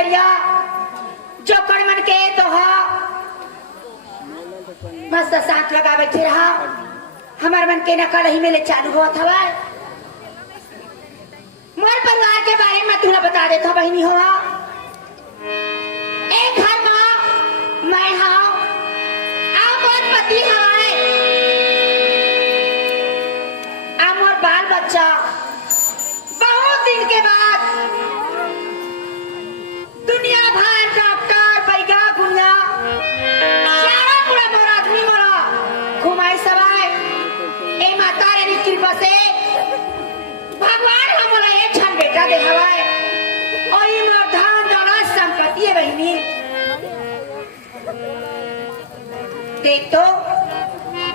बैरिया जो कर मन के तो मस्त साथ लगा बैठे रहा हमार मन के न कल ही मेले चालू हुआ था मोर परिवार के बारे में तुम्हें बता देता बहनी हुआ एक घर में मैं हाँ मोर पति हवाए मोर बाल बच्चा बहुत दिन के बाद दुनिया भर डॉक्टर बैगा गुनिया सारा पूरा मोर आदमी मोरा घुमाई सवाए ए माता रानी की कृपा से भगवान हमारा एक क्षण बेटा दे हवाए और ये मोर धन दौलत संपत्ति है बहनी देख तो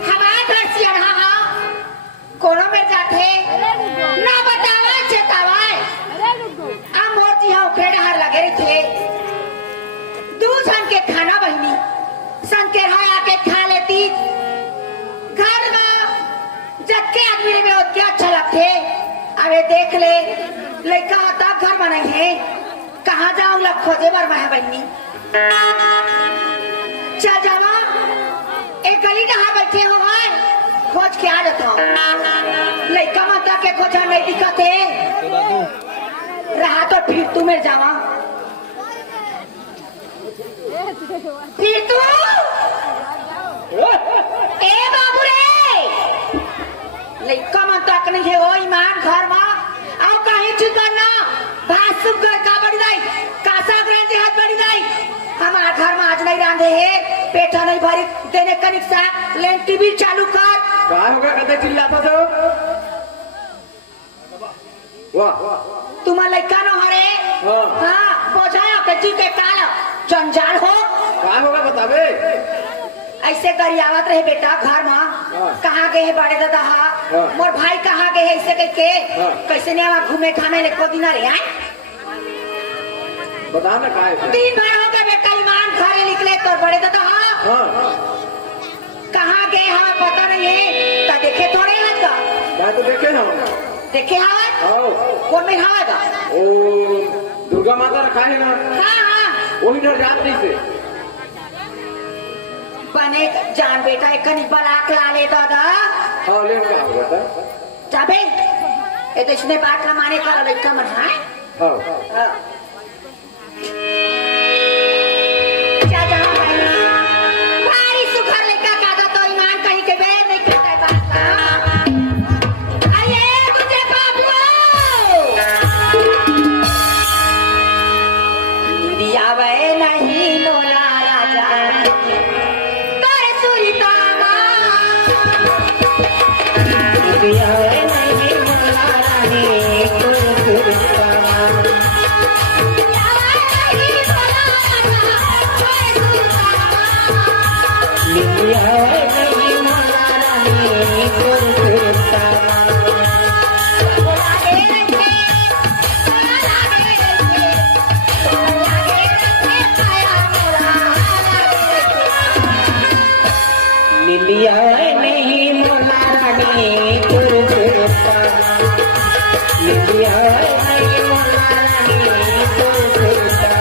हमारा घर से रहा कोनो में जाते ना बतावा चेतावा मोर जी हाँ उखेड़ हार लगे थे दूध सन के खाना बहनी सन के आके खा लेती घर में जबके आदमी में क्या अच्छा लगते अरे देख ले लड़का होता घर में नहीं है कहाँ जाऊं लग खोजे बार मैं बहनी चल जावा एक गली नहा बैठे हो खोज के आ जाता लड़का माता के खोजा नहीं दिक्कत है रहा तो फिर तू में जावा फिर तू ए बाबू रे लड़का माता के नहीं है वो ईमान घर में आओ कहीं चीज करना भात सुख घर का बड़ी दाई कासा ग्रांजे हाथ बड़ी दाई हमारा घर में आज नहीं रांधे है पेटा नहीं भरी देने कनिक सा लेन टीवी चालू कर क्या होगा कदे चिल्लाता तो वाह तुम लड़का न हरे हाँ बोझाया के जी के काल जंजाल हो क्या होगा बतावे ऐसे गरियावत रहे बेटा घर में कहाँ गए है बड़े दादा मोर भाई कहाँ गए है ऐसे करके कैसे नहीं आवा घूमे खाने ले को दिन रे बता ना का है दिन भर हो गए बेटा ईमान घरे निकले तो बड़े दादा कहाँ गए हमें पता नहीं है ता देखे थोड़े हाथ का मैं तो देखे ना देखे हाथ कौन में हाथ ओ दुर्गा माता रखा है ना हाँ वही डर जाती से बने जान बेटा एक कनिक बलाक ला ले दादा हाँ ले क्या हो गया जाबे ये तो इसने बात लमाने का लड़का मन है हाँ क्या जहाँ भारी सुखर लड़का का तो ईमान कहीं के बैर नहीं करता है बात का आइए मुझे बाबू दिया वे नहीं मोला राजा तारे सूरी तामा दिया वे नहीं मोला रानी कुल तामा लिया नहीं मोला रानी कुलता लिया नहीं मोला रानी कुलता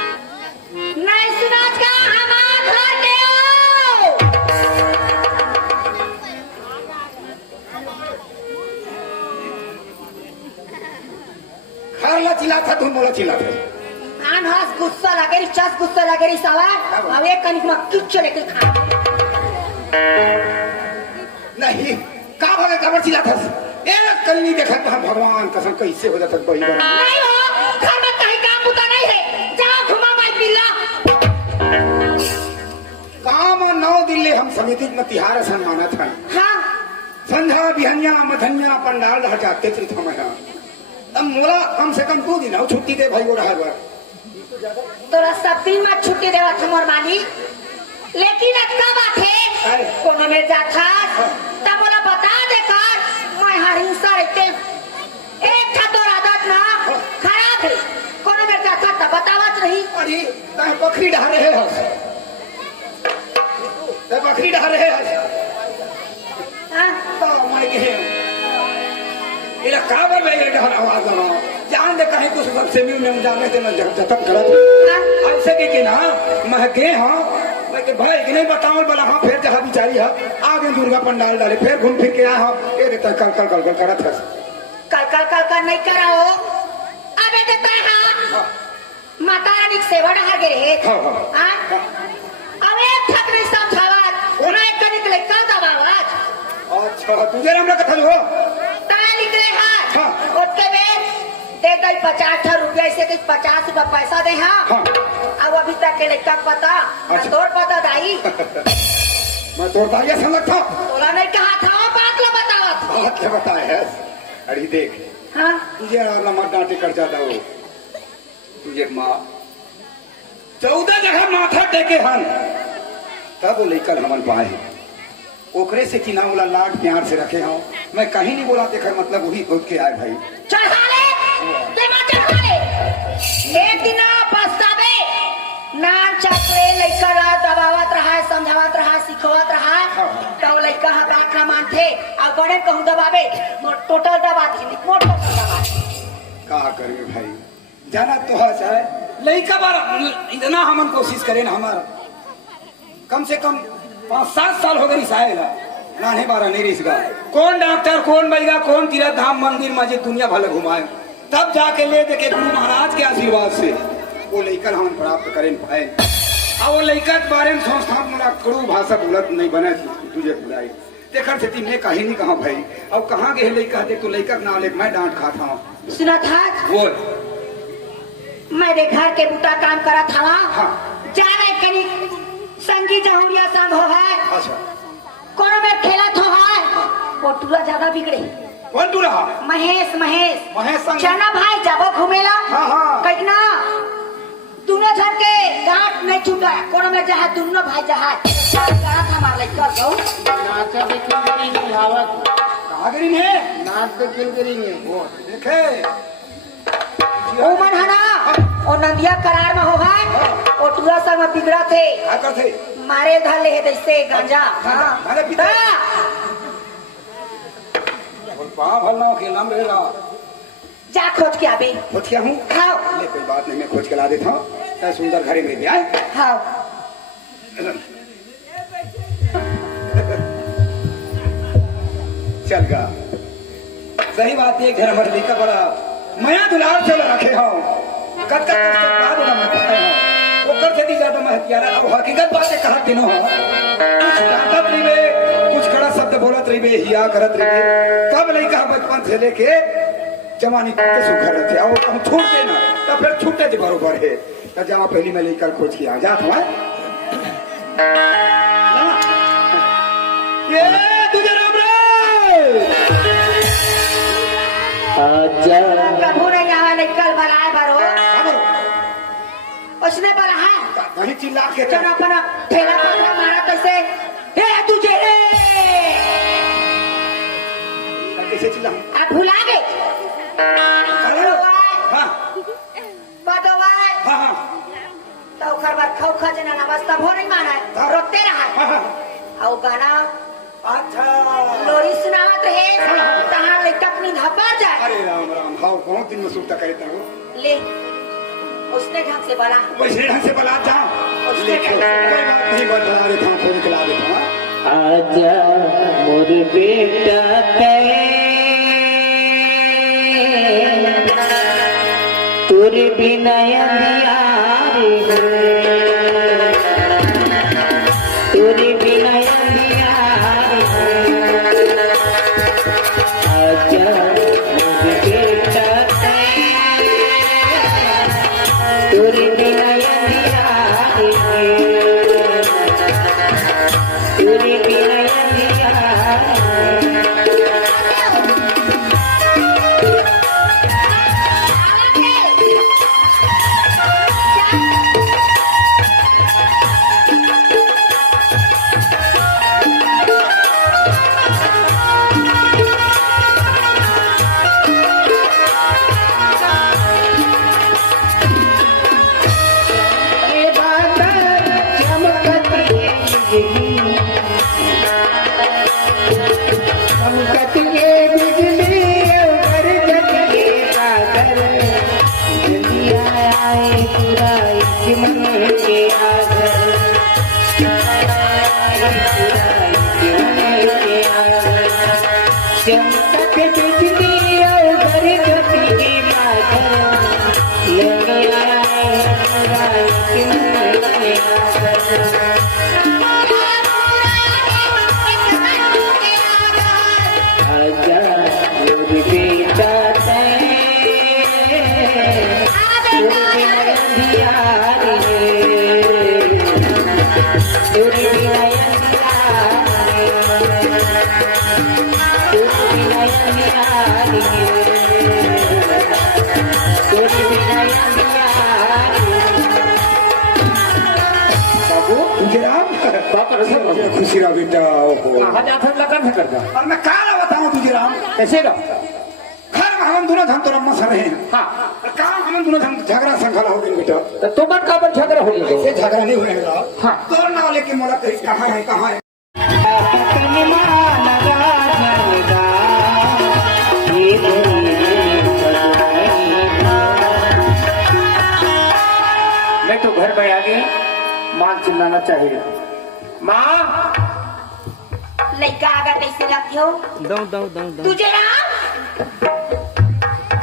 नहीं सुना कारला चिल्ला था तुम बोला चिल्ला था आन हंस गुस्सा लगे चस गुस्सा लगे सवार अब एक कनिक में किच्चो लेके खा नहीं का भागे खबर चिल्ला था एक कल नहीं देखा था भगवान कसम कैसे हो जाता बही बना नहीं हो घर में कहीं काम होता नहीं है जाओ घुमा माई बिल्ला काम 9 दिल्ली हम समिति में तिहार सम्मानित हैं हाँ संध्या बिहनिया मधनिया पंडाल रह जाते थे हम यहाँ अब मोला कम से कम 2 दिन हो छुट्टी दे भाई वो रहा बार तोरा सब दिन में छुट्टी देवा था मोर मालिक लेकिन अक्का बात है कोनो में जाता तब बोला बता दे कर मैं हरिंसा रहते एक था तो आदत ना खराब है कोनो में जाता तब बतावत रही अरे तय बकरी ढा रहे हो तय बकरी ढा रहे हो हाँ तो मैं कहे इला काबर में ये ढाल आवाज ना जान दे कहीं कुछ सबसे भी में जाने के ना जतन करत ऐसे के ना महके हां मैं के भाई कि नहीं बताओ बोला हां फिर जहां बिचारी है आगे दुर्गा पंडाल डाले फिर घूम फिर के आया हां ये देता कल करत है कल नहीं कराओ अबे देता है हाँ माता रानी की सेवा ढा गए हाँ अब एक थक नहीं समझावत उन्हें एक निकले कल दबावत अच्छा तुझे हमरा कथा हो तारा निकले हाँ। उसके बाद दे गई 50 रुपया से 50 रुपया पैसा दे हाँ अब अभी तक के लड़का पता अच्छा। तोर पता दाई मैं तोड़ दाइया समझ था तोला नहीं कहा था बात ला बतावत बात क्या बताया है अरे देख हाँ तुझे अगला मत डांटे कर जाता हो तुझे माँ 14 जगह माथा टेके हन तब वो लेकर हमन पाए ओकरे से कि ना बोला लाड प्यार से रखे हो मैं कहीं नहीं बोला देखा मतलब वही खोद के आए भाई चढ़ा ले एक दिन पछतावे नाम चक्रे लड़का रहा दबावत रहा समझावत रहा सिखवत रहा तो लड़का बात ना मानते और बड़े कहूँ दबावे टोटल दबा दी का करें भाई जाना तो है चाहे लड़का बार इतना हमन कोशिश करें ना हमारा कम से कम 5-7 साल हो गई शायद नाने बारा नहीं रिसगा कौन डॉक्टर कौन बैगा कौन तीर्थ धाम मंदिर मस्जिद दुनिया भले घुमाए तब जाके ले दे के गुरु महाराज के आशीर्वाद से वो लेकर हम प्राप्त करें पाए और वो लेकर के बारे में संस्था मेरा कड़ू भाषा बोलत नहीं बने तुझे बुलाई देखर से तीन कहीं नहीं कहा भाई अब कहाँ गए लड़का देख तो लेकर ना ले मैं डांट खाता हूँ सुना था वो मेरे घर के बूटा काम करा था हाँ जाने कनी संगी जहुरिया संग हो है अच्छा कोनो में खेला तो है वो टूला ज्यादा बिगड़े कौन तू रहा महेश संग चना भाई जाबो घूमेला हाँ हाँ कहीं ना दोनों जन के गांठ नहीं छूटा कोनो में जहाँ दोनों भाई जहाँ करा था हमारे लड़का गौ नाचा के किल करेंगे हावत कागरी ने नाच के किल करेंगे वो देखे ओ मन है ना ओ नंदिया करार में हो है ओ टूला संग में बिगड़ा थे क्या करते मारे धर ले जैसे गांजा हाँ मारे पिता और पाँव भलना के नाम रहेगा जा खोज के आबे खोज क्या हूँ खाओ ले कोई बात नहीं मैं खोज के ला देता हूँ क्या सुंदर घरे में भी आए खाओ चल गा सही बात है घर हमारे लेकर बड़ा मया दुलार से रखे हो कद कद बाद ना मत पाए हो ओकर से भी ज्यादा महत्यारा अब हकीकत बात है कहत दिनो हो कुछ डांटत रही कुछ खड़ा शब्द बोलत रही हिया करत रही कब लइका बचपन से लेके जवानी तक के सुखा रहते और हम छूट देना तब फिर छूटे जे बरोबर है तब जमा पहली में लेकर खोज के आ जा था ये तुझे राम आजा प्रभु ने यहाँ निकल बनाए भरो उसने बोला है कहीं चिल्ला के जब अपना ठेला पकड़ा मारा कैसे हे तुझे रे कैसे चिल्ला आप भुला गए हाँ बदवाए हाँ हाँ तो खर बार खाओ खा जना नमाज तब हो नहीं माना है रोते रहा और गाना अच्छा लोरी सुनावत है तहां ले तक नींद हपर जाए अरे राम राम हाँ बहुत दिन में सुनता करता हूँ ले उसने ढंग से बोला वैसे ढंग से बला जा लेकिन कोई बात नहीं बदला रहे था खोज के ला देता हूँ आजा मोर बेटा के तुरी बिनय दियारी तुरी बिनय दियारी आजा मोरी बेटा तुरी बिनय दियारी तुरी बिनय दियारी खुशी रहा बेटा कहाँ जाता है लगन है करता और मैं कहा बताऊं तुझे राम कैसे का घर में हम दोनों धन तो रम्मा सर हैं हाँ काम हम दोनों धन झगड़ा संखला हो गए बेटा तो तुम्हारे का पर झगड़ा हो गया ऐसे झगड़ा नहीं हुए हैं हाँ। तो ना वाले की मोला कहाँ है मैं तो घर पे आ गया मां चिल्लाना चाहिए माँ लड़का आगा कैसे लगते हो दो तुझे राम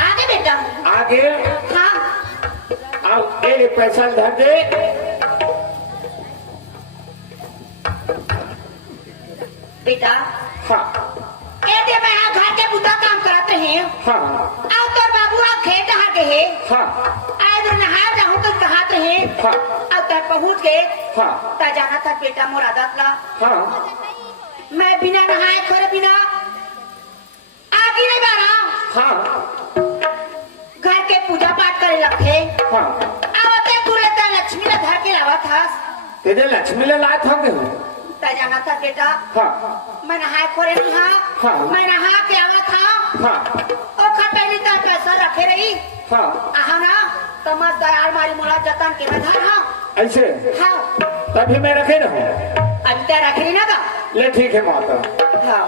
आगे बेटा आगे हाँ अब एक पैसा धर दे बेटा हाँ ए दे मैं यहाँ घर के बुता काम करते हैं हाँ आओ तोर बाबू आप खेत आ गए हाँ आए तो नहाए रहूं तो कहात रहे हाँ अब तक पहुंच गए हाँ ता जाना था बेटा मोर आदत ला हाँ मैं बिना नहाए खोरे बिना आगे नहीं बारा हाँ घर के पूजा पाठ करे लगे हाँ आवते पूरे ता लक्ष्मी ने घर के लावा था तेरे लक्ष्मी ले लात हो गए ता जाना था बेटा हाँ मैं नहाए खोरे नहीं हाँ। मैं नहा के आवा था हाँ और खा पहले ता पैसा रखे रही हाँ आहा ना तो मत दयाल मारी मोला जतन के बधा हाँ ऐसे हाँ तभी मैं रखे रहूं अभी तक रखे ना का ले ठीक है माता हाँ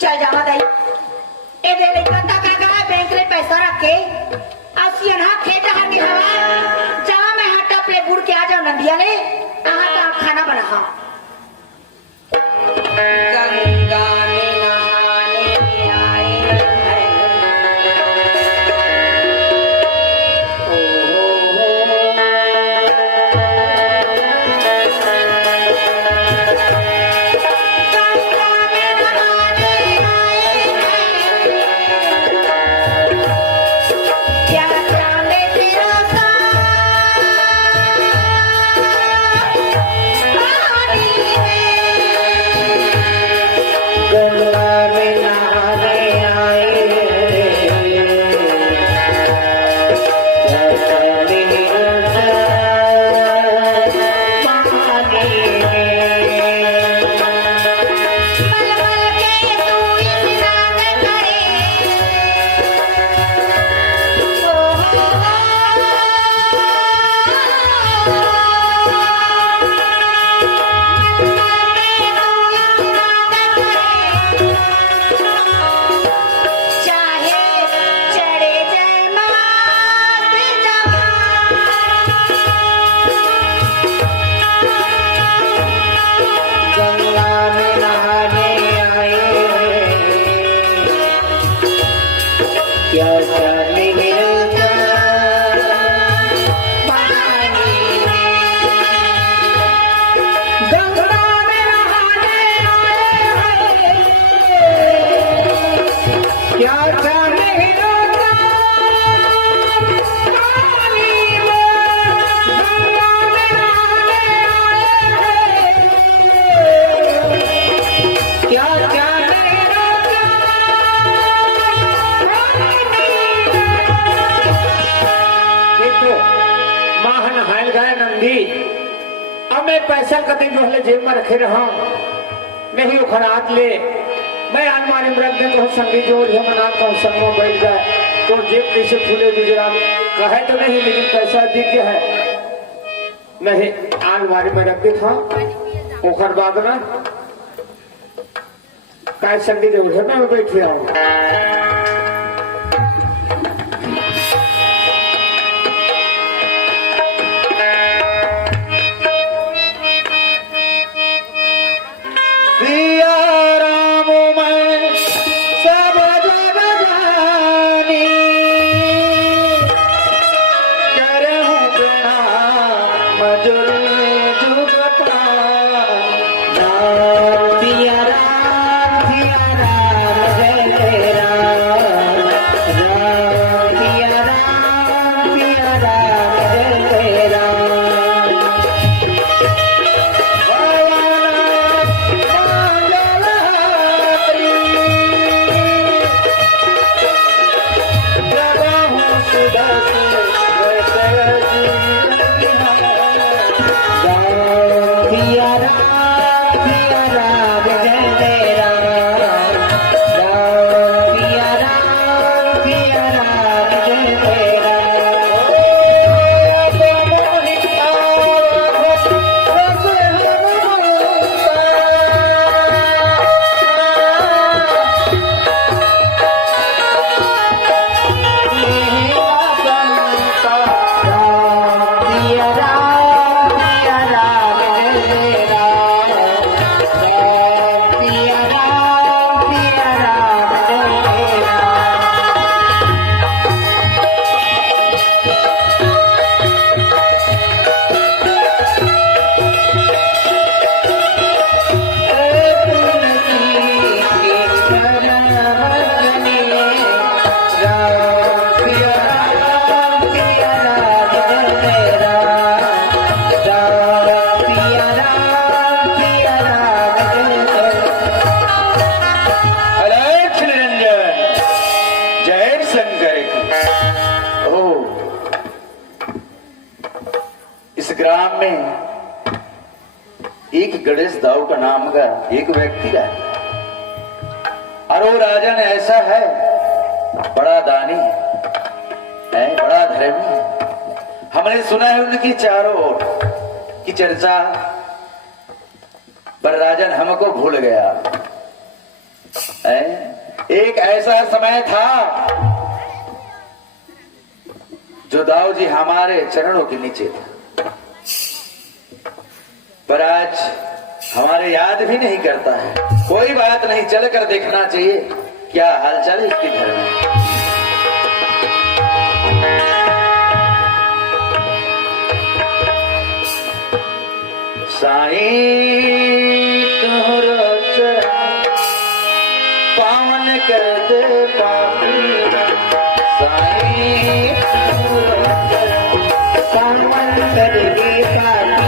चल जावा दाई ए दे ले कता का गया बैंक ले पैसा रखे आसियन हा खेत हा के हवा जा मैं हटा प्ले बुड़ के आ जाओ नंदिया ले आहा का खाना बना गंगा में नहाने आए मैं पैसा कते जो हले जेब में रखे रहा नहीं उखड़ात ले मैं अलमारी में रख दे तो संगी जो है मना का संग में बैठ जाए तो जेब कैसे खुले गुजरा कहे तो नहीं लेकिन पैसा दिख है नहीं अलमारी में रख दे था उखड़ बाद ना काय संगी जो घर में बैठ गया ग्राम में एक गणेश दाऊ का नाम का एक व्यक्ति है और वो राजन ऐसा है बड़ा दानी है बड़ा धर्मी है। हमने सुना है उनकी चारों ओर की चर्चा पर राजन हमको भूल गया है। एक ऐसा समय था जो दाऊ जी हमारे चरणों के नीचे था पर आज हमारे याद भी नहीं करता है। कोई बात नहीं, चल कर देखना चाहिए क्या हालचाल है इसके घर में। साईं तोहरा चरण पावन कर दे पापी साईं तोहरा चरण पावन कर दे पापी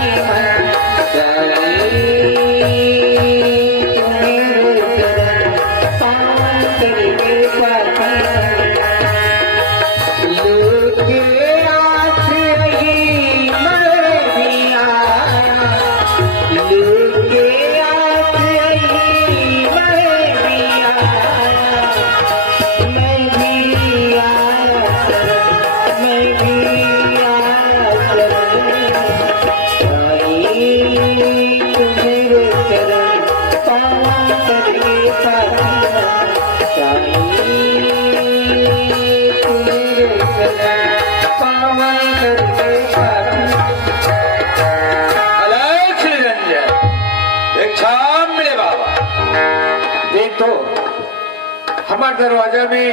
हमारे दरवाजा में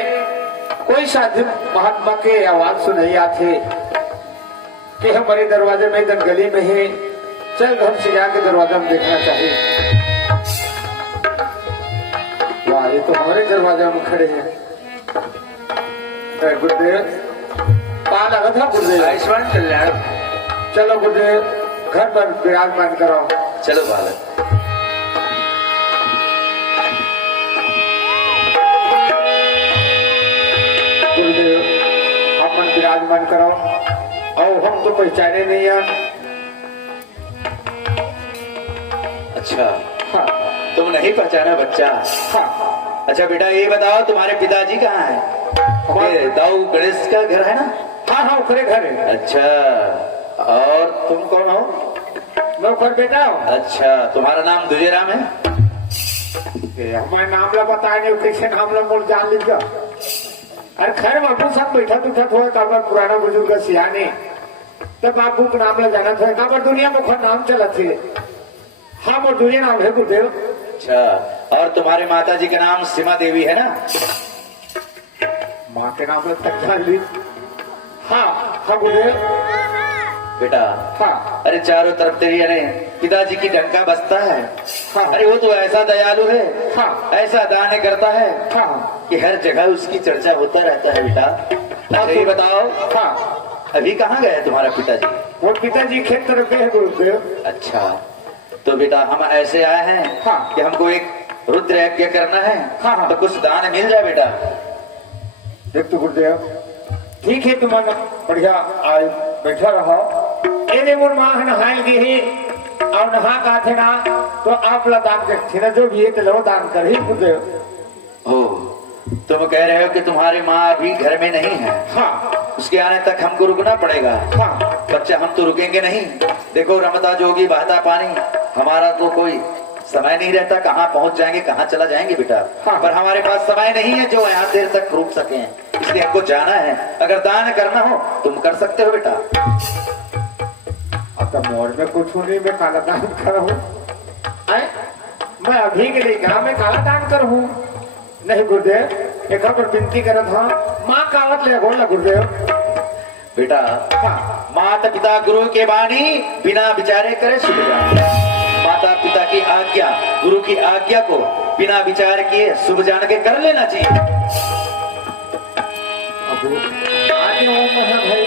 कोई साधु महात्मा के आवाज सुनाई आते कि हमारे दरवाजे में इधर गली में है, चल घर से जाके दरवाजा में देखना चाहिए। वाह, ये तो हमारे दरवाजा में खड़े हैं। गुरुदेव पान लगा था गुरुदेव आयुष्मान कल्याण। चलो गुरुदेव घर पर विराजमान कराओ। चलो बालक। गुरुदेव आप मन विराजमान कराओ और हम तो पहचाने नहीं यार। अच्छा, हाँ तुम नहीं पहचाना बच्चा? हाँ अच्छा बेटा ये बताओ तुम्हारे पिताजी कहाँ हैं? ये दाऊ गणेश का घर है ना? हाँ हाँ उखरे घर है। अच्छा, और तुम कौन हो? मैं उखर बेटा हूँ। अच्छा, तुम्हारा नाम दुजेराम है? हमारे नाम ला बताए नहीं, कैसे नाम ला मोल जान लीजिए। अरे खैर बापू सब बैठा तुठा हुआ काबर पुराना बुजुर्ग सियाने, तब बापू का नाम ला जाना था काबर दुनिया में खर नाम चला थे। हाँ मोर दुनिया नाम है गुरुदेव। अच्छा, और तुम्हारे माता जी का नाम सीमा देवी है ना? माँ के नाम ला तक जान ली। हाँ हाँ गुरुदेव। बेटा हाँ अरे चारों तरफ तेरी अरे पिताजी की डंका बसता है। हाँ अरे वो तो ऐसा दयालु है, हाँ ऐसा दान करता है हाँ कि हर जगह उसकी चर्चा होता रहता है। बेटा अच्छा ये बताओ, हाँ अभी कहाँ गए तुम्हारा पिताजी? वो पिताजी खेत तरफ गए हैं गुरुदेव। अच्छा, तो बेटा हम ऐसे आए हैं हाँ। कि हमको एक रुद्र यज्ञ करना है। हाँ, हाँ। तो कुछ दान मिल जाए बेटा। देख तो गुरुदेव ठीक है, तुम बढ़िया आए बैठा रहो। एने मोर माँ नहायल गे ही और नहा का थे ना, तो आप ला दान कर ना जो भी है तो लो दान कर ही गुरुदेव। ओ, तुम कह रहे हो कि तुम्हारी माँ अभी घर में नहीं है, हाँ उसके आने तक हमको रुकना पड़ेगा। हाँ बच्चा हम तो रुकेंगे नहीं। देखो रमता जोगी बहता पानी, हमारा तो कोई समय नहीं रहता, कहाँ पहुंच जाएंगे कहाँ चला जाएंगे बेटा। हाँ। पर हमारे पास समय नहीं है जो यहाँ देर तक रुक सके, इसलिए हमको जाना है। अगर दान करना हो तुम कर सकते हो बेटा। अब तो मोर में कुछ नहीं, मैं काला दान कर हूँ। मैं अभी के लिए गाँव में काला दान कर हूँ नहीं गुरुदेव। एक पर विनती करत था, माँ कावत ले बोला गुरुदेव। बेटा हाँ माता पिता गुरु के वाणी बिना विचारे करे शुभ जान। माता पिता की आज्ञा, गुरु की आज्ञा को बिना विचार किए शुभ जान के कर लेना चाहिए। आगे वो भाई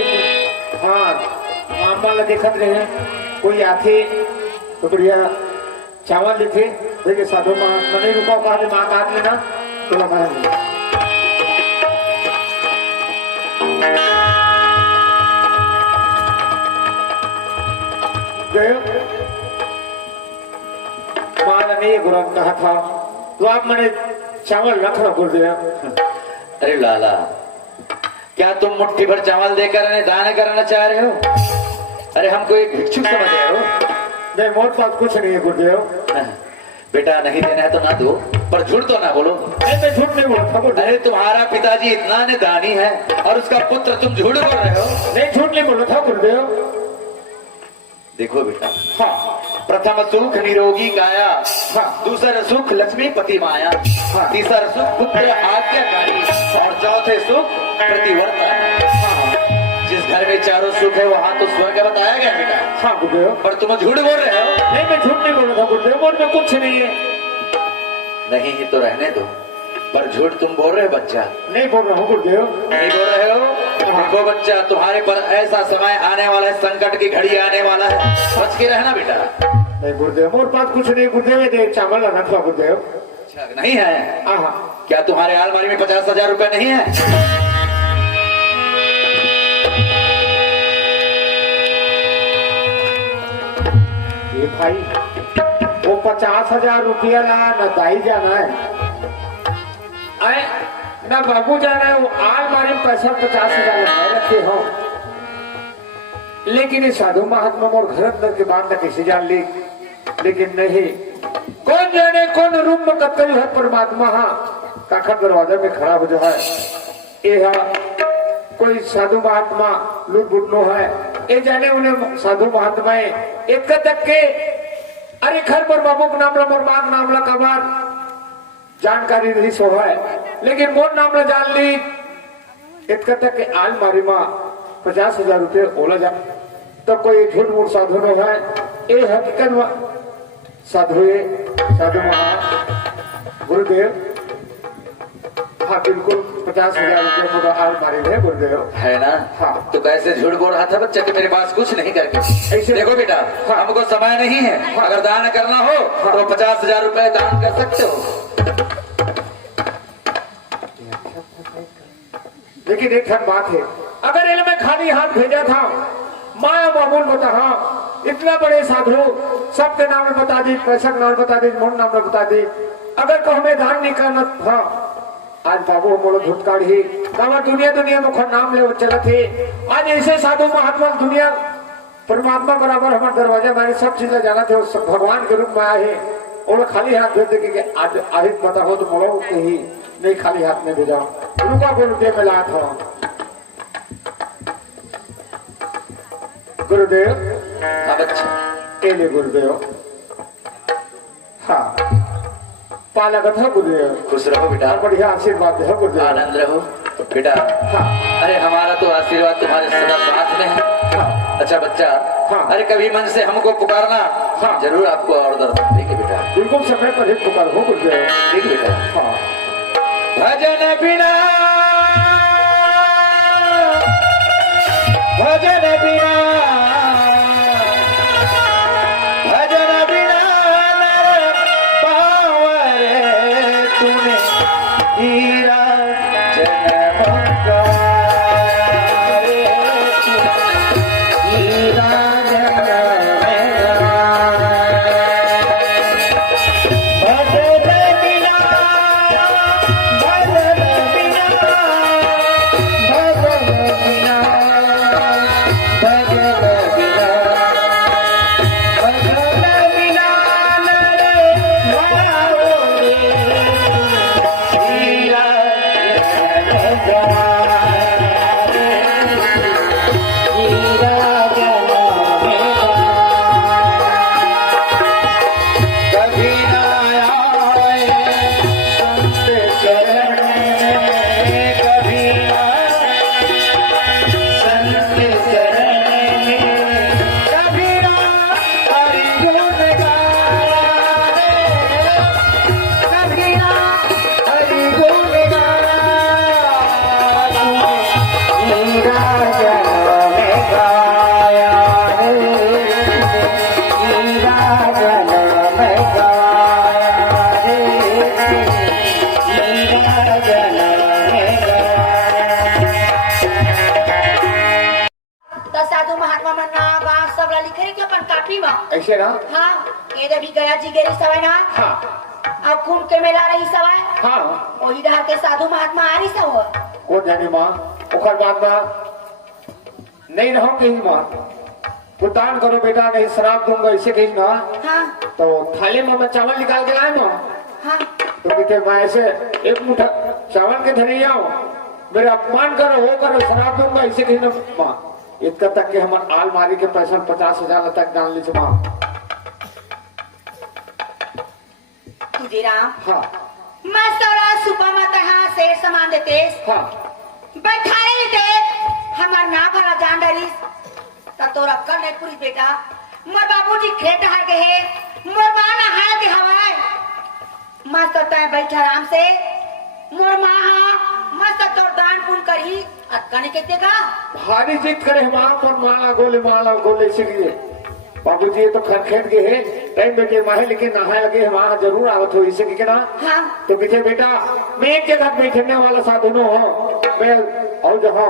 हाँ मामा ला देखत रहे कोई आथे तो बढ़िया चावल लेते देखिए साधु माँ मने रुका कहा माँ काट लेना तो हमारा गए माँ ने नहीं गुरु कहा था तो आप मैंने चावल रख लो गुरुदेव। अरे लाला, क्या तुम मुट्ठी भर चावल देकर इन्हें दान करना चाह रहे हो? अरे हमको एक भिक्षुक समझ रहे हो? नहीं मोर पास कुछ नहीं है गुरुदेव। बेटा नहीं देना है तो ना दो, पर झूठ तो ना बोलो। नहीं मैं झूठ नहीं बोलता गुरुदेव। अरे तुम्हारा पिताजी इतना ने दानी है और उसका पुत्र तुम झूठ बोल रहे हो। नहीं झूठ नहीं बोला था गुरुदेव। देखो बेटा, हाँ प्रथम सुख निरोगी काया, हाँ। दूसरा सुख लक्ष्मीपति माया, हाँ। तीसरा सुख पुत्र आज्ञाकारी और चौथे सुख प्रतिवर्ता। जिस घर में चारों सुख है वहाँ तो स्वर्ग बताया गया बेटा। हाँ गुरुदेव। पर तुम झूठ बोल रहे हो। नहीं मैं झूठ नहीं बोला था गुरुदेव, मोर में कुछ नहीं है। नहीं ही तो रहने दो, पर झूठ तुम बोल रहे हो बच्चा। नहीं बोल रहा हूँ गुरुदेव। नहीं बोल रहे हो? देखो बच्चा, तुम्हारे पर ऐसा समय आने वाला है, संकट की घड़ी आने वाला है, बच के रहना बेटा। नहीं गुरुदेव मोर पास कुछ नहीं गुरुदेव। ये चावल रख लो गुरुदेव। अच्छा नहीं है? हाँ क्या तुम्हारे अलमारी में 50,000 रुपए नहीं है? ये भाई वो 50,000 रुपया ला न दाई जाना है आए न बाबू जाना है। वो अलमारी में पैसा 50,000 रखे हो, लेकिन ये साधु महात्मा मोर घर अंदर के बाद कैसे जान ली। लेकिन नहीं, कौन जाने कौन रूप में कत्ल है परमात्मा। हाँ काखर दरवाजा में खड़ा हो जाए ये कोई साधु महात्मा लूट बुटनो है। ये जाने उन्हें साधु महात्मा एक तक के अरे घर पर बाबू का नाम ला मोर माँ का नाम ला कबार जानकारी नहीं सो है, लेकिन मोर नाम ला जान ली। एक तक के आल मारी माँ 50,000 रुपये ओला जा तो कोई झूठ मूठ साधु न है। ये हकीकत साधु साधु महा गुरुदेव। हाँ बिल्कुल 50,000 रुपये मोटा आल मारी है गुरुदेव। है ना? हाँ। तो कैसे झूठ बोल रहा था बच्चा कि मेरे पास कुछ नहीं करके? ऐसे देखो बेटा, हाँ। हमको समय नहीं है। हाँ। अगर दान करना हो हाँ। तो 50,000 रुपए दान कर सकते हो। लेकिन एक बात है, अगर इन्हें मैं खाली हाथ भेजा था माया बाबुल बता, हाँ इतना बड़े साधु सबके नाम में बता दी, पैसा के नाम बता दी, मोहन नाम में बता दी। अगर को हमें दान नहीं करना था, आज बाबू मोड़ो धुटकाड़ ही दुनिया दुनिया में नाम ले चला थे। आज ऐसे साधु महात्मा दुनिया परमात्मा बराबर हमारे दरवाजा मारे सब चीजें जाना थे, सब भगवान के रूप में आए हैं। और खाली हाथ भेज देंगे आज आहित पता हो तो मोड़ो नहीं, नहीं खाली हाथ में भेजा रुका को रुपये में लाया था। गुरुदेव हाँ बच्चा, केले गुरुदेव, हाँ पाला कथा गुरुदेव, खुश रहो बेटा, बढ़िया आशीर्वाद है गुरुदेव। आनंद रहो बेटा। हाँ अरे हमारा तो आशीर्वाद तुम्हारे सदा साथ में है। हाँ अच्छा बच्चा, हाँ। अरे कभी मन से हमको पुकारना, हाँ। जरूर आपको और दर्शन देंगे बेटा। बिल्कुल समय पर ही पुकार हो गुरुदेव। ठीक बेटा। हाँ भजन बिना, भजन बिना, भजन बिना नर पावरे तूने हीरा जन्म गवाए, हीरा जन्म गवाए। भजन बिना, भजन बिना, भजन बिना, भजन बिना, भजन बिना नर पावरे हीरा जन्म गवाए, हीरा जन्म गवाए। कभी ना आए संत चरण में, कभी ना संत चरण में, कभी ना हरि गुण गाए, कभी ना हरि गुण गाए। हीरा जन्म गाया है, हीरा जन्म गाया है, हीरा जन्म गाया। तो साधु महात्मा मन ना गाँव सब ला लिखे रही अपन कापी में। ऐसे ना, हाँ ये देवी गया जी गेरी सवाई ना, हाँ अब कुंभ के मेला रही सवाई, हाँ वही धार के साधु महात्मा आ रही सब। कौन जाने माँ, ओकर बाद माँ नहीं रहो कहीं माँ, भुगतान करो बेटा, नहीं शराब दूंगा ऐसे कहीं ना। हाँ तो थाली में मैं चावल निकाल के लाए माँ, हाँ तो कहते मैं ऐसे एक मुठा चावल के धरे आओ, मेरा अपमान करो, वो करो, शराब दूंगा ऐसे कहीं ना माँ। इतना तक के हमारे आलमारी के पैसा 50,000 तक डाल लीजिए माँ। तुझे राम हाँ मैं सौरा सुबह में तहाँ शेर सामान देते, हाँ बैठाए लेते हमार ना वाला जान डरिस तो तोरा कर नहीं पूरी बेटा। मोर बाबूजी खेत हार गए है, मोर माँ ना हार के हवाए मस्त तय बैठा आराम से, मोर माँ हाँ मस्त तोर दान पुण्य करी अटकने के देगा। भारी जीत करे हमारा पर माला गोले इसलिए बाबूजी तो खेत गए है टाइम बेटे माहे, लेकिन नहाए लगे वहाँ जरूर आवत हो इसे कि ना। हाँ तो पीछे बेटा मैं एक जगह बैठने वाला साधु न हो, मैं और जहाँ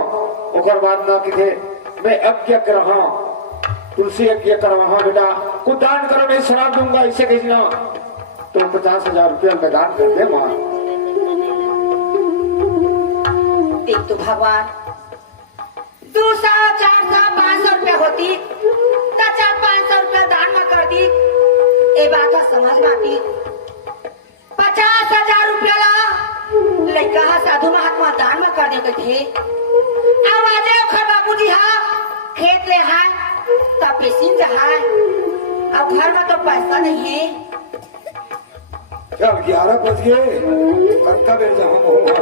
ओकर बाद ना किथे मैं यज्ञ कर रहा हूँ, तुलसी यज्ञ कर रहा हूँ बेटा, कुछ दान करो, नहीं शराब दूंगा इसे कहीं ना। तो 50,000 रुपया में दान कर दे माँ। देख तो भगवान 200, 400, 500 रुपया होती तो 400-500 रुपया दान में कर दी, ये बात समझ में आती। 50,000 रुपया ला लड़का साधु महात्मा दान में कर दे थे। आवाजे ओखर बाबूजी हाँ खेत ले है तब पेशीन जहां, अब घर में तो पैसा नहीं है। चल 11 बज गए, कत्ता बेर जहाँ होगा।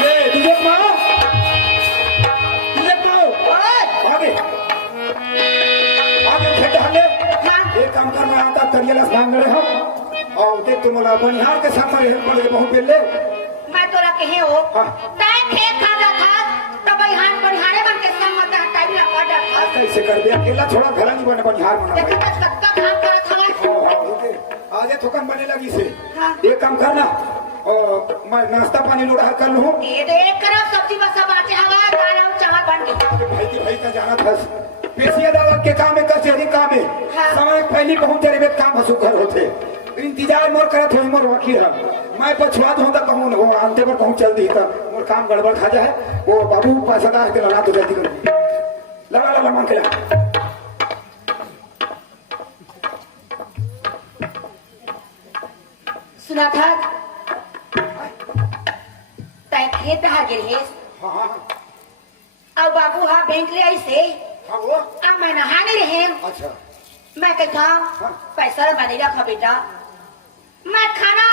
ये दिलीप माँ, आगे खेत हले एक काम करना आता करियला स्नान करे हम और देख तुम लोग बनिहार के सामने बड़े बहुत बेले मैं तोरा कहे हो हाँ। तय खेत खाजा था तब बनिहार बनिहारे बन के संग मत टाइम ना काटा था। कैसे कर दे अकेला थोड़ा घर नहीं बने बनिहार बना देखो बस कत्ता काम करत हवा। आजे थोकन बने लगी से हाँ। एक काम करना और मैं नाश्ता पानी लोड़ा कर लूँ। ये देख कर सब्जी बस सब आचे हवा दाल और चावल बन गई। भाई का जाना था पेशी अदालत के काम है, कचहरी काम है। हाँ। समय पहली पहुंच जाए काम हसुखर होते इंतजार मोर करत हो मोर वकील है। मैं पछुआ दूं तो कहूं वो अंते पर कहूं चल दी तो मोर काम गड़बड़ खा जाए। वो बाबू पैसा दा के लगा तो जल्दी कर लगा मांग के लगा। सुना था तय खेत हा गिरे हाँ हाँ अब बाबू हा बैंक ले आई से हाँ वो अब मैं नहाने रहे अच्छा मैं कहता पैसा बने रखा बेटा मैं खाना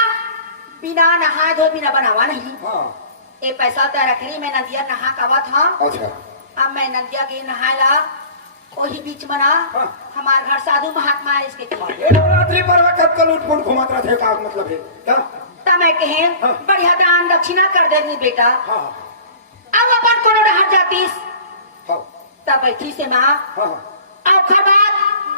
बिना नहा धो बिना बनावा नहीं। हाँ ये पैसा तो रख ली मैं नदिया नहा कावा था। अच्छा अब मैं नदिया के नहायला वही बीच में ना हाँ। हमार घर साधु महात्मा है इसके था ये नवरात्रि पर वक्त कल उठ पुट घुमात रहे का मतलब है क्या? तब मैं कहे हाँ। बढ़िया दान दक्षिणा कर देनी बेटा हाँ अब अपन कोनो रह जातीस हाँ तब बैठी से माँ हाँ अब खबात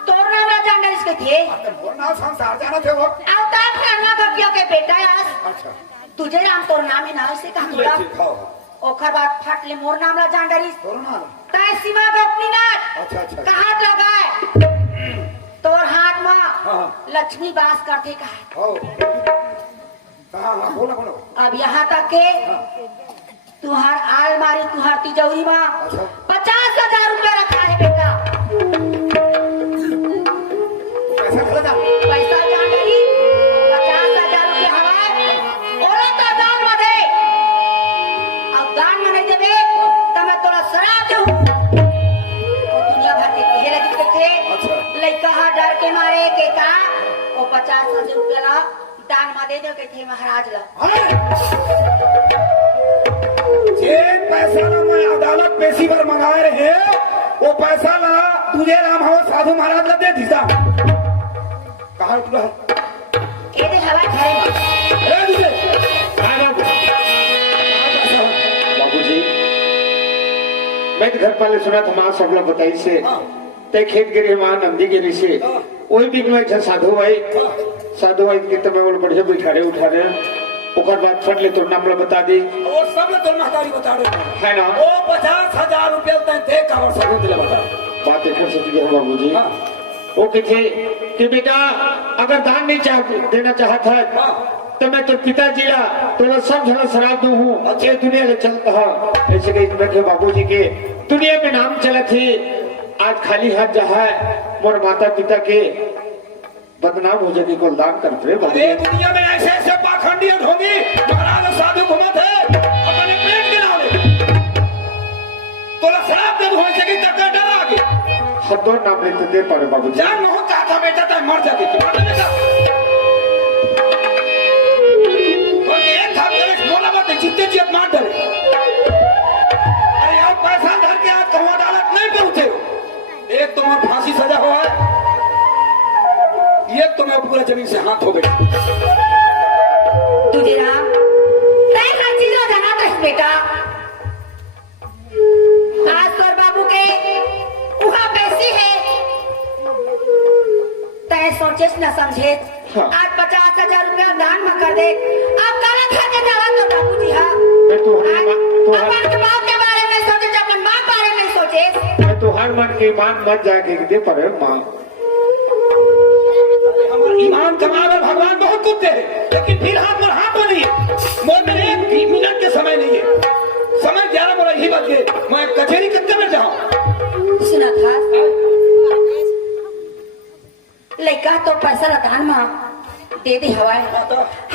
तोरना में जंगल इसके थे मोर नाम संसार जाना थे वो। अब तब खाना का किया के बेटा यार अच्छा तुझे नाम तोर नाम है ना इसे कहा तुला ठीक हाँ ओखर बात फट ले मोर नाम ला जांडरिस तोरना तय सीमा गोपनीनाथ अच्छा अच्छा कहाँ लगाए तोर हाथ में हाँ। लक्ष्मी वास करते कहा हो कहाँ हाँ बोलो बोलो अब यहाँ तक के तुहार आलमारी तुहार तिजोरी में अच्छा 50,000 रुपया रखा है बेटा पैसा खा जा पैसा जांडरी 50,000 रुपया हवा ओला तो दान में दे अब दान में नहीं देवे तो मैं तोरा शराब दूं वो दुनिया भर के कहे लगी थे अच्छा लड़का हा डर के मारे के का वो 50,000 रुपया ला दान में दे दो के थे महाराज ला जे पैसा ना मैं अदालत पेशी पर मंगाए रहे वो पैसा ला तुझे राम हो साधु महाराज ला दे दीजा कहा तुला ये दे हवा घरे में ए तुझे बाबूजी मैं तो घर पाले सुना था माँ सब लोग बताई से ते खेत गिरी माँ नंदी गिरी से वही दिन में अच्छा साधु भाई के तो मैं बोले बढ़िया बैठा रहे उठा रहे ओकर बाद फट ले तो नाम ला बता दी वो सब ने तो महतारी बता रहे है ना वो 50,000 रुपया तय दे कावर सब दिला बता बात एक सकती है बाबूजी हाँ। वो कहते कि बेटा अगर दान नहीं देना चाहता है तो मैं तो पिताजी ला तो सब झला शराब दू हूँ ये दुनिया ले चलता है ऐसे कही बाबूजी के दुनिया में नाम चला थे आज खाली हाथ जहा मोर माता पिता के बदनाम हो जाने को दान करते अरे दुनिया में ऐसे ऐसे पाखंडी और ढोंगी महाराज साधु घुमत है अपने पेट के नाम तोला शराब दे हो सके तक डर आ गया हर दो नाम लेते दे पारे बाबूजी जान मोह कहा था बेटा तो मर जाती थी मर बेटा और एक था तेरे बोला मत जितने जित मार डरे अरे यार पैसा धर के आज कहूँ अदालत नहीं पहुंचे एक तुम्हारा फांसी सजा हुआ है ये तुम्हें पूरा जमीन से हाथ हो गई तुझे राम नहीं हर चीज को जाना था बेटा आज तोर बाबू के उहा पैसी है तय सोचे न समझे हाँ। आज 50,000 रुपया दान में कर दे अब काला खा के जावा तो बाबू जी हाँ अपन के बाप के बारे में सोचे अपन माँ के बारे में सोचे मैं तो हर मन के ईमान मत जाके दे पारे माँ ईमान कमावे भगवान बहुत कुत्ते हैं लेकिन फिर हाथ में हाथ में नहीं है मोर में एक मिनट के समय नहीं है समय 11 बोला यही बात है मैं कचहरी कितने में जाऊँ सुना था लड़का तो पैसा दान में दे दे हवाए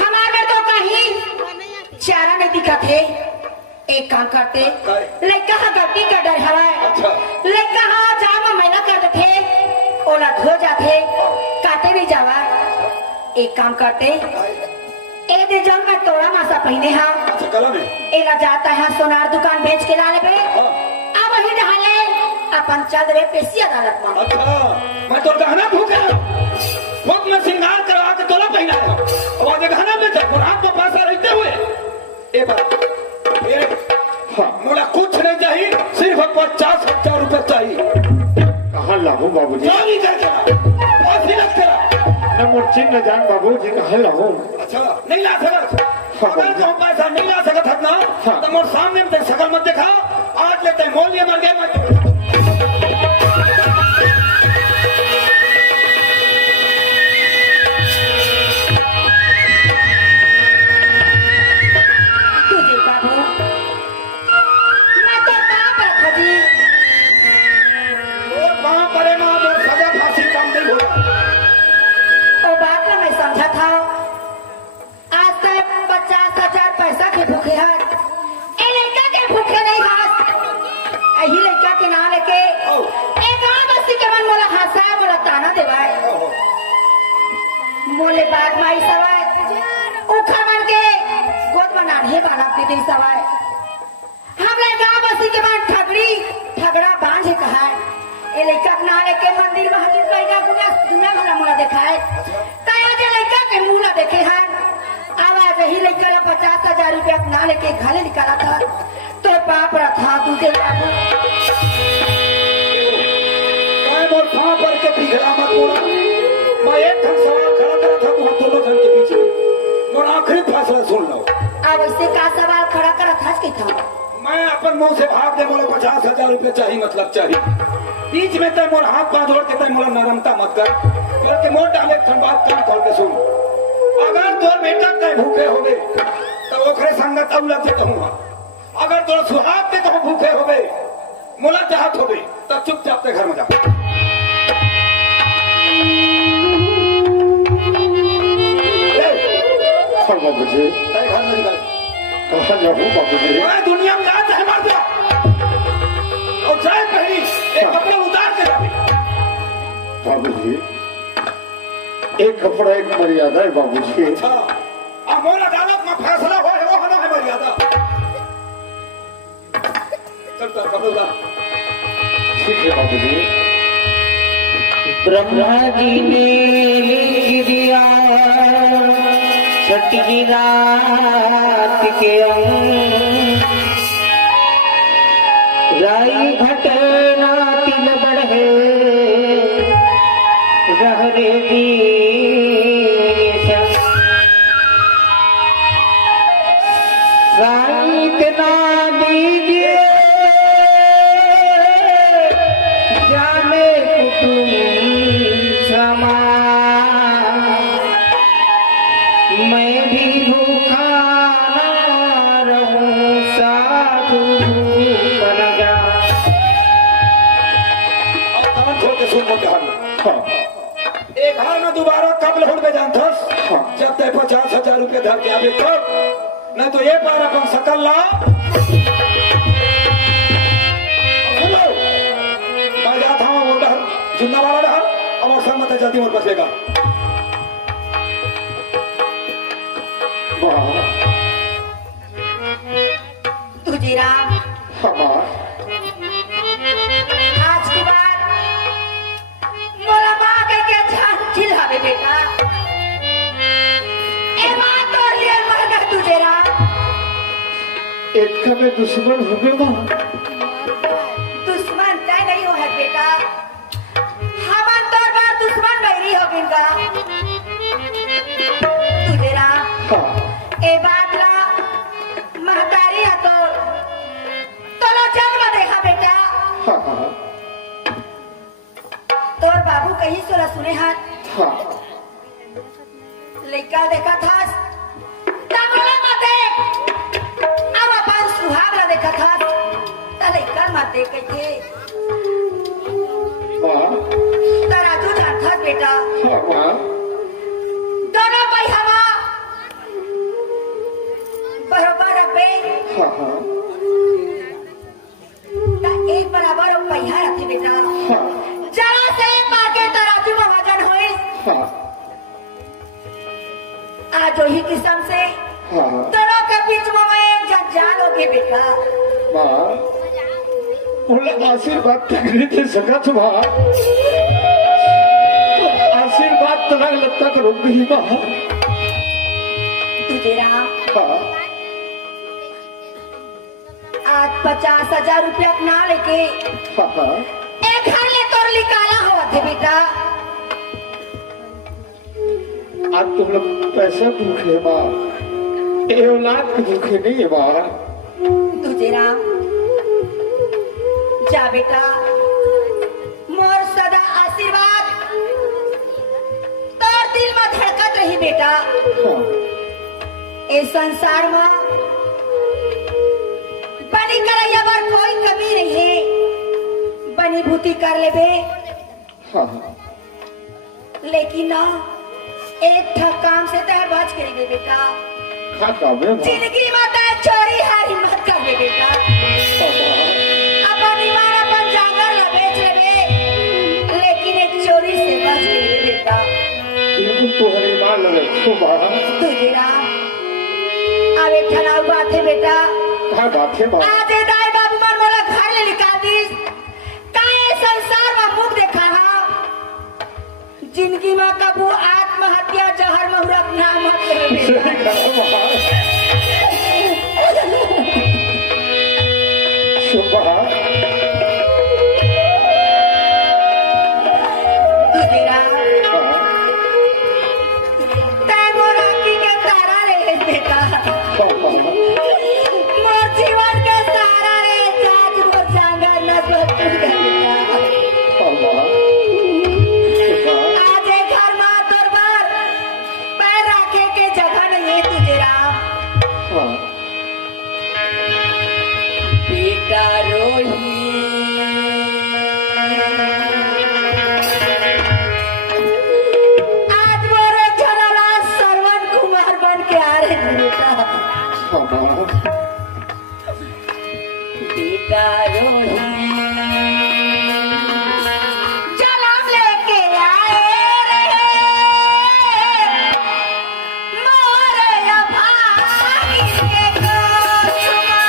हमारे में तो कहीं चारा नहीं दिखा थे एक काम करते लड़का हा गलती का डर हवाए लड़का हा जामा मैला कर देते ओला धो जाते काटे नहीं जावा एक काम करते ए दे जल में तोड़ा मासा पहने हा एला जाता है सोनार दुकान बेच के डाले पे अब वही डाले अपन चल रहे पेशी अदालत में अच्छा मैं तो गहना भूखा भूख में श्रृंगार करवा के तोला पहना है और वो गहना में जब हाथ में पैसा रहते हुए ए बात हाँ मोला कुछ नहीं चाहिए सिर्फ 50,000 रुपए चाहिए कहाँ लाहू बाबूजी नहीं करके लगते न मोर चिन्ह जान बाबूजी कहाँ लाहू अच्छा नहीं ला समझ अगर तुम पैसा नहीं ला सकत हत ना तो मोर सामने में तेरी शकल मत दिखा। आज लेते मोल लिए मर गए मैं तुझे बाबू मैं तो कहाँ पर था जी। और वहां परे ना मोर सजा फांसी काम नहीं होगा। वो बात ना मैं समझा था। आज तक 50,000 पैसा के भूखे हैं। ए लड़का के भूखे नहीं हाथ। यही लड़का के नाम लेके एक आदमी के मन मोला हंसा मोला ताना देवाए। मोले बाग माई सवाए उखा मन के गोद बना नहीं बाला के दी सवाए। हमरे गांव बसी के बाद ठगड़ा बांध कहा ए लड़का के नाम लेके मंदिर महजिद बैठा दुनिया भला मोला दिखाए। तया जे लड़का के मुंह देखे हैं। आवाज ही लड़के 50,000 रुपया ना लेके घर निकाला था तो पाप रखा तुझे बाबू। मैं मोर वहां पर के बिगड़ा मत बोला। मैं एक ठन सवाल खड़ा करा था तुम दोनों जन के बीच में। मोर आखिरी फैसला सुन लो। अब इससे का सवाल खड़ा करा था कि था। मैं अपन मुंह से भाग दे बोले 50,000 रुपये चाहिए मतलब चाहिए। बीच में तय मोर हाथ बांध जोड़ के तय मोला नरमता मत कर। लेकिन मोर डाले ठन बात कान खोल के सुन। अगर तोर बेटा तय भूखे होवे तो ओखरे संगत अब लग कहूँगा। अगर तोर सुहाग पे कहूँ भूखे होवे मोला चाहत होवे तो चुपचाप ते घर में जा। बाबू जी तय घर में निकल। कहाँ जाऊँ बाबू जी? मैं दुनिया में आज है मार दिया और चाहे पहली एक कपड़े उतार के जावे। बाबू जी एक कपड़ा एक मर्यादा है बाबू जी। अच्छा अब मोर अदालत में फैसला हो है वो होना है मर्यादा। चल चल कपड़े उतार। ठीक है बाबू जी। ब्रह्मा जी ने लिख दिया छठी रात के अंग। राई घटना तिल बढ़े रहरे दीश। साईं ना दीजिए जाने कुटुंब समा। मैं भी भूखा ना रहूं साधु बन जा। अब कान खोल के सुन मोटे हाल हाँ एक हाल में दोबारा कब लौट में जानथस जब तक 50,000 रुपये धर के आवे तब नहीं तो ये बार अपन सकल ला। सुनो मैं जाता हूँ वो डर जुन्ना वाला डर अब और संग मत जल्दी मोर बचेगा। तुझे राम आज के बाद मोला माँ कह के जान खिलावे बेटा। ए माँ तोड़ लिए मर गए तुझे राम। एक का में दुश्मन हो गए माँ। दुश्मन तय नहीं हो है बेटा। हमन तोर बार दुश्मन बैरी हो गिनगा। तुझे राम हाँ ए बात ला महतारी है तो लो जन्म देखा बेटा। हाँ हाँ तोर बाबू कहीं सोला सुने हाथ हाँ लड़का देखा था तबला मते अब अपन सुहाग ला देखा था त लड़का मते कहे माँ तराजू जानता बेटा। हाँ माँ दोनों भाई हवा बराबर रबे हाँ हाँ त एक बराबर पहिया रखे बेटा। हाँ जरा से मागे तराजू में वजन होए हाँ आज वही किस्म से हाँ दोनों के बीच में एक जंजाल हो गई बेटा। माँ बोला आशीर्वाद तक दे सकत माँ। आशीर्वाद तो लग लगता करो भी माँ। तुझे राम हाँ आज 50,000 रुपया ना लेके हाँ हाँ एक घर ले तोर निकाला हुआ थे बेटा। आज तुम लोग पैसा भूखे माँ। ये औलाद के भूखे नहीं है बाबा। तुझे राम जा बेटा, मोर सदा आशीर्वाद तोर दिल में धड़कत रही बेटा। इस संसार में बनी करैया पर कोई कमी नहीं है, बनी भूति कर ले बे। हाँ लेकिन ना एक ठा काम से तय बच करेंगे बेटा। हाँ काम है बाबा। जिंदगी में तय चोरी हारी मत कर बे बेटा। अपन ईमान अपन जागर ला बेच लेबे, लेकिन एक चोरी से बच करेंगे बेटा। बिल्कुल तुम्हारी मान लगे तो बाबा। तुझे राम अब एक ठना बात है बेटा। क्या बात है बाबा? आज दाई बाबू मन मोला घर ले निकाल दीस, काहे संसार में मुख देखा हा। जिंदगी में कबू आत्महत्या जहर मुहूर्त नाम मत लेबे। सुबह तुझे राम तय मोर आँखी के तारा रे बेटा। मोर जीवन के सहारा रे, जाज मोर जांगर न बच बेटा। आज एक घर में तोर बार पैर रखे के जगह नहीं है तुझे राम। बेटा रोही आज मोरे झलला सरवन कुमार बन के आ रहे हैं बेटा। बेटा रोही जन्म लेके आए रे मोरे अभागी के गोछुआ।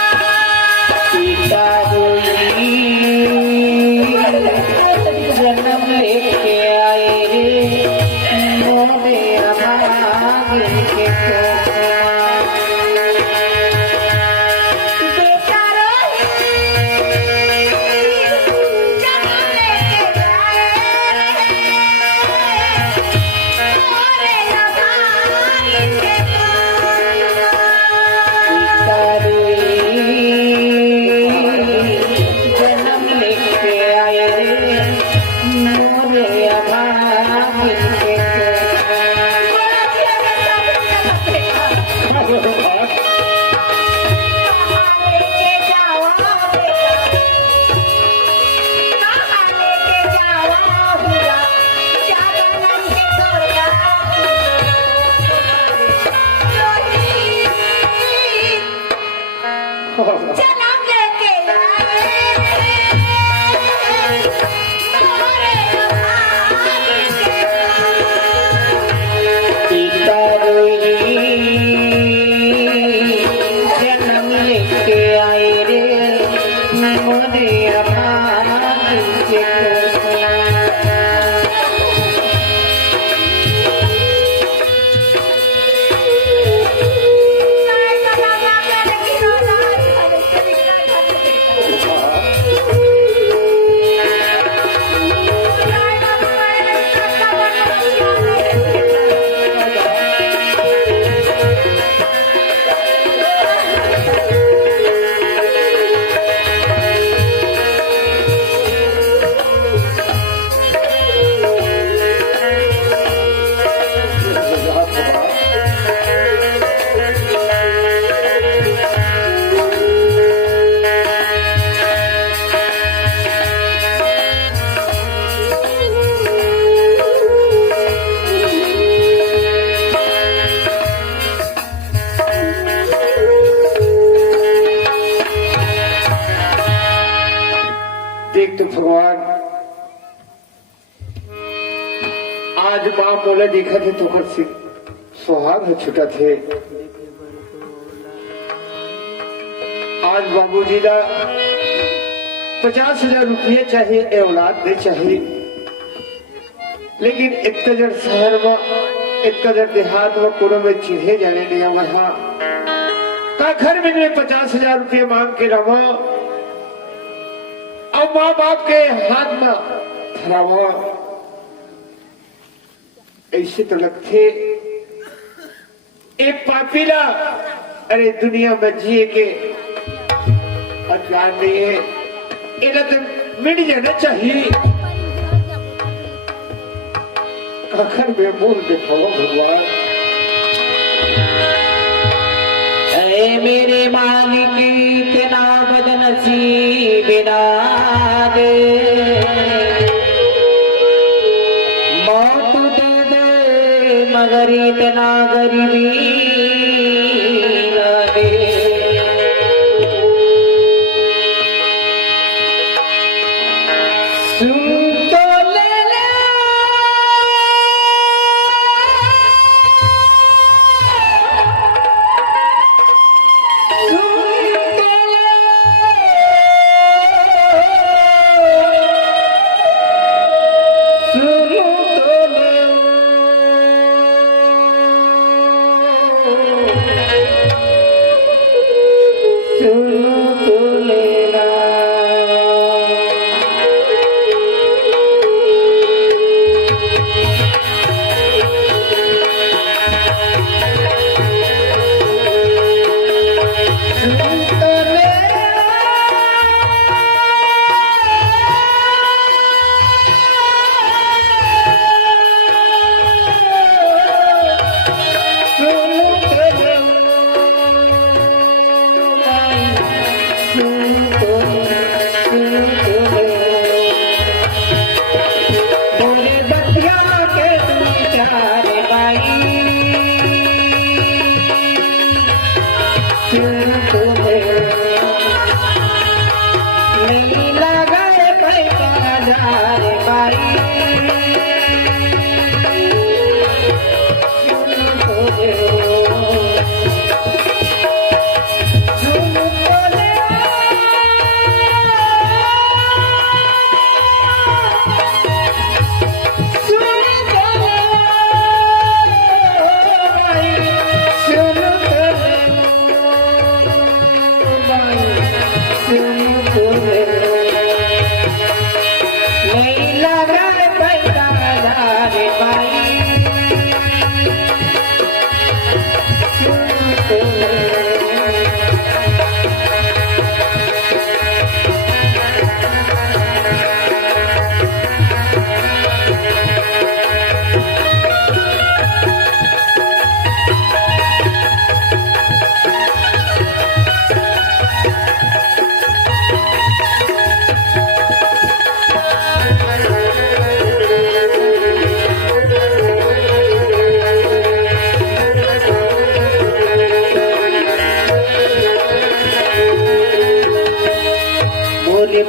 जन्म लेके आए रे मोरे अभागे के बेटा रोही जन्म लेके आए रे मोरे अभागी के गोछुआ। जन्म लेके आए रे मोरे अभागे के जन्म लेके आए मोरे अभागी के पिता रोई जन्म लेके आए रे मोरे अभागे के देख तो भगवान आज बाप बोले देखा थे तो कर सुहाग है छुटा थे। आज बाबूजी का 50,000 रुपये चाहिए ए औलाद दे चाहिए, लेकिन इतना जड़ शहर में इतना जड़ देहात में कोनो में चिढ़े जाने नहीं वहाँ का घर में 50,000 रुपये मांग के रहो अब माँ बाप के हाथ में धरावा ऐसे तो लगते एक पापीला अरे दुनिया में जिए के अधिकार नहीं है, इन्हें तो मिट जाना चाहिए। आखिर में बोल देखो भगवान। ऐ मेरे मालिक इतना बदनसीब ना दे, मौत दे दे मगर इतना गरीबी ना दे। सुन तो ले ले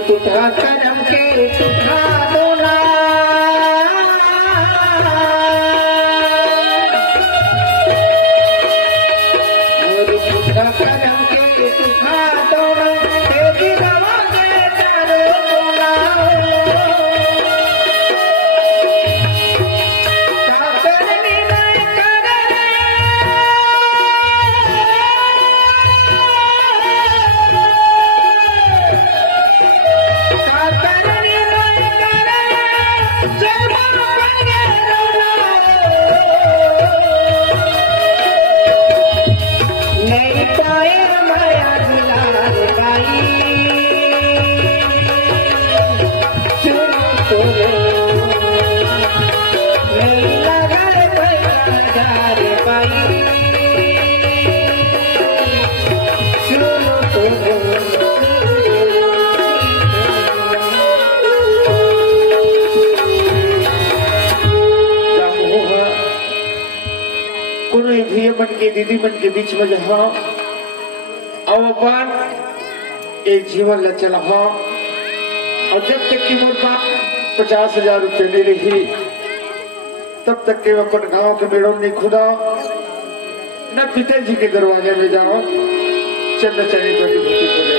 पुठा करम के सुखा दोना मोर पुठा करम के सुखा दोना तेरी दवा के तारे दोना करनी नहीं करे मन के दीदी मन के बीच में जहाँ अवपान एक जीवन ल चला और जब तक की मोर बाप 50,000 रुपये ले रही तब तक के अपन गांव के मेड़ों नहीं खुदा न पिताजी के दरवाजे में जाओ चंद चने बड़ी